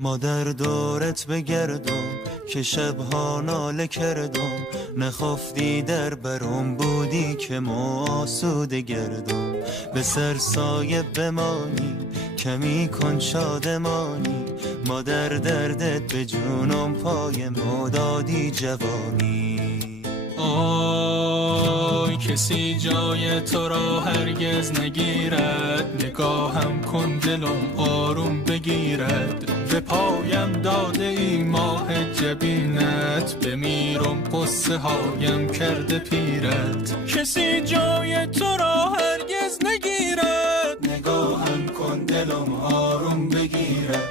ما در دورت بگردم که شبها ناله کردم، نخفتی در برم بودی که ما آسوده گردم. به سر سایه بمانی کمی کن شادمانی، ما در دردت به جونم پای ما دادی جوانی. آی کسی جای تو را هرگز نگیرد، نگاهم کن دلم آروم بگیرد. به پایم داده ای ماه جبینت، بمیرم قصه هایم کرده پیرت. کسی جای تو را هرگز نگیرد، نگاهم کن دلم آروم بگیرد.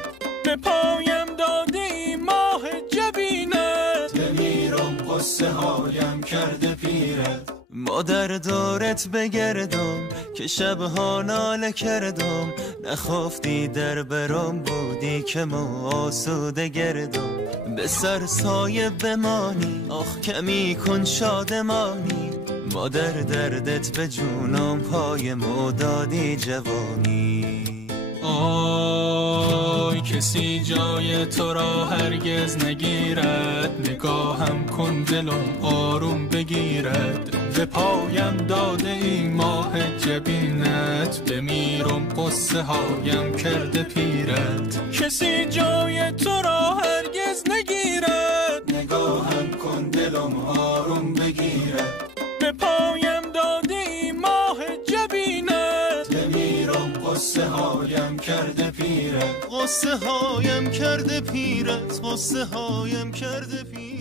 به پایم داده ای ماه جبینت، بمیرم قصه هایم کرده پیرت. ما در دورت بگردم که شبها ناله کردم، نخفتی در برم بودی که ما آسوده گردم. به سر سایه بمانی آخ کمی کن شادمانی، ما در دردت به جونم پای ما دادی جوانی. آی کسی جای تو را هرگز نگیرد، نگاهم کن دلم آروم بگیرد. به پایم داده ای ماه جبینت، بمیرم قصه هایم کرده پیرت. کسی جای تو را هرگز نگیرد، نگاهم کن دلم آروم بگیرد. به پایم داده ای ماه جبینت، بمیرم قصه هایم کرده پیرت. قصه هایم کرده پیرت، قصه هایم کرده پیرت.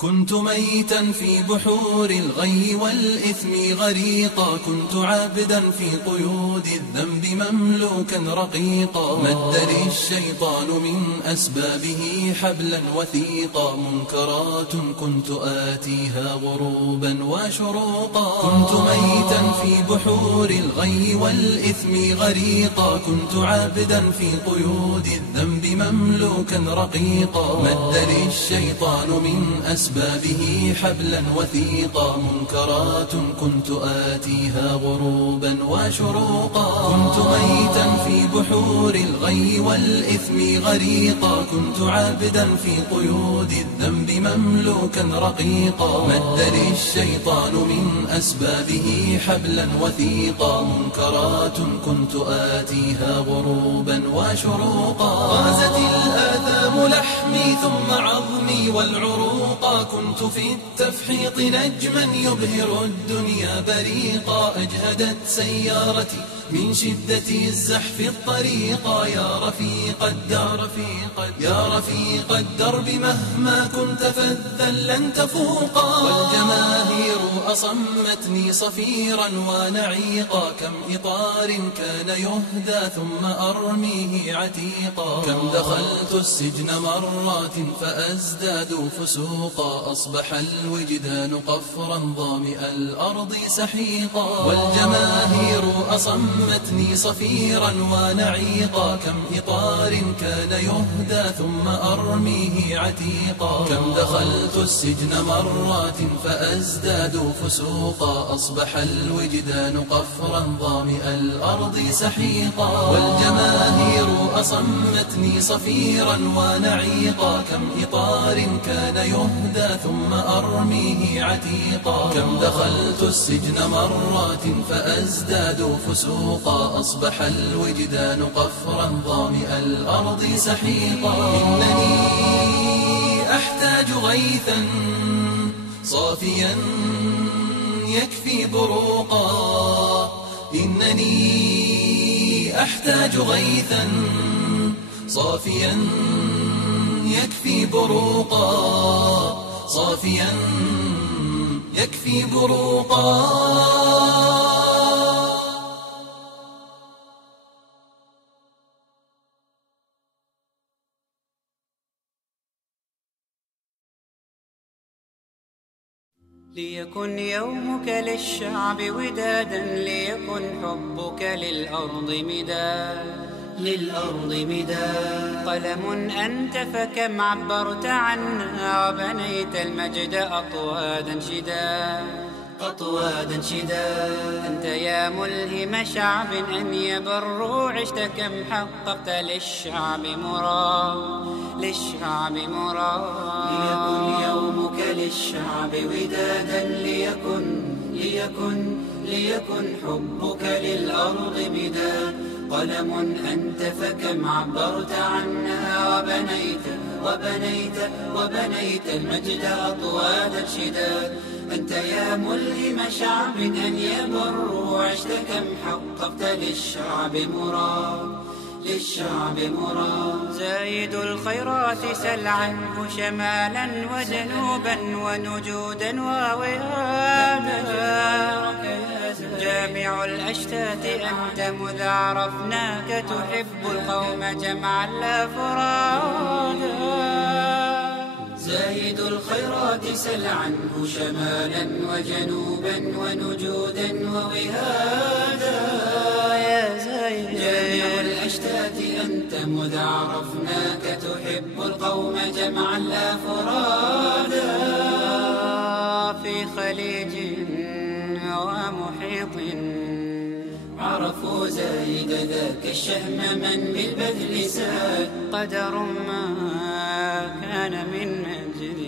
كنت ميتا في بحور الغي والإثم غريقا، كنت عابدا في قيود الذنب مملوكا رقيقا. مد لي الشيطان من أسبابه حبلا وثيقا، منكرات كنت آتيها غروبا وشروقا. كنت ميتا في بحور الغي والإثم غريقا، كنت عابدا في قيود الذنب مملوكا رقيقا. مد لي الشيطان من أسبابه حبلا وثيقا، منكرات كنت آتيها غروبا وشروقا. كنت ميتا في بحور الغي والإثم غريقا، كنت عابدا في قيود الذنب مملوكا رقيقا. مد لي الشيطان من أسبابه حبلا وثيقا، منكرات كنت آتيها غروبا وشروقا. غازت الآثام لحمي ثم عظمي والعروقا، كنت في التفحيط نجما يبهر الدنيا بريقا. أجهدت سيارتي من شدة الزحف الطريقا، يا رفيق الدار يا رفيق الدرب مهما كنت فذا لن تفوقا. والجماهير أصمتني صفيرا ونعيقا، كم إطار كان يهدى ثم أرميه عتيقا. كم دخلت السجن مرات فأزداد فسوقا، أصبح الوجدان قفرا ظامئ الأرض سحيقا. والجماهير أصمتني صفيرا ونعيقا، كم إطار كان يهدى ثم أرميه عتيقا. كم دخلت السجن مرات فأزداد فسوقا، أصبح الوجدان قفرا ظامئ الأرض سحيقا. والجماهير أصمتني صفيرا ونعيقا، كم إطار كان يهدى ثم أرميه عتيقا. كم دخلت السجن مرات فأزداد فسوقا، أصبح الوجدان قفرا ظامئ الأرض سحيقا. إنني أحتاج غيثا صافيا يكفي بروقا. إنني أحتاج غيثا صافيا يكفي بروقا، صافيا يكفي بروقا. ليكن يومك للشعب ودادا، ليكن حبك للأرض مداد. قلم أنت فكم عبرت عنا، وبنيت المجد أطوادا شداد. أطوادا شداد. أنت يا ملهم شعب أن يبروا عشت كم حققت للشعب مراد ليكن يومك للشعب ودادا ليكن حبك للأرض بداد. قلم أنت فكم عبرت عنها وبنيت المجد أطوادا شداد. أنت يا ملهم شعب أن يبروا عشت كم حققت للشعب مراد زايد الخيرات سل عنه شمالا وجنوبا ونجودا ووهادا. جامع الأشتات أنت مذ عرفناك تحب القوم جمعا لا فرادا. زايد الخيرات سل عنه شمالا وجنوبا ونجودا ووهادا. يا زايد جامع الأشتات أنت مذ عرفناك تحب القوم جمعا لا فرادا. في خليج ومحيط عرفوا زايد ذاك الشهم من بالبذل ساد. قدر ما كان من مجد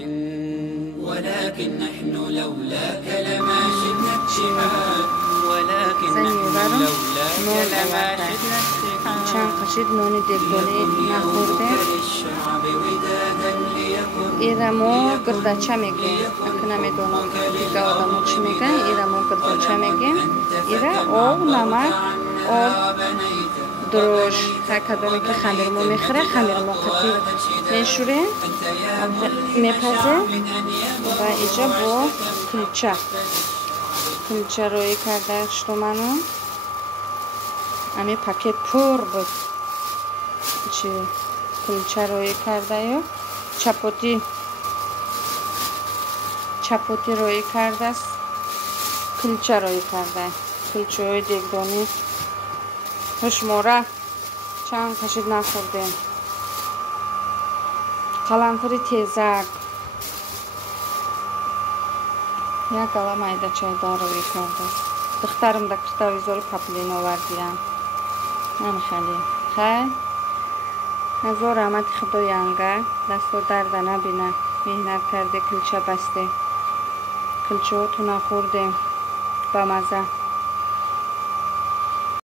ولكن نحن لولاك لما شدنا اجتهاد. چند قشید نون دلدلی نخورده. ایرمو گردچه میگه. اگه نمیدونم دیگه آدمو چی میگن. ایرمو گردچه میگه. ایره آب نمک آب دروش هر کدومی که خمیرمو میخوره خمیرمو قطعی میشوره میپزه و اینجا با کلچه روی کرده شدو منو. امی پاکت پر بود چی کلچه روی کرده یا چپوتی روی کرده است. کلچه روی کرده کلچه روی دیگدانی هشموره چند کشید نخورده. قلنفری تیزک یک گلا مایده چای دار روی کرده است. دخترم در کرتاوی زور پاپلین آوردیم. خیلی نزار رحمت خدای انگه دستو درد نبینه. مهنت کرده کلچه بسته کلچه تو نخورده با مزه.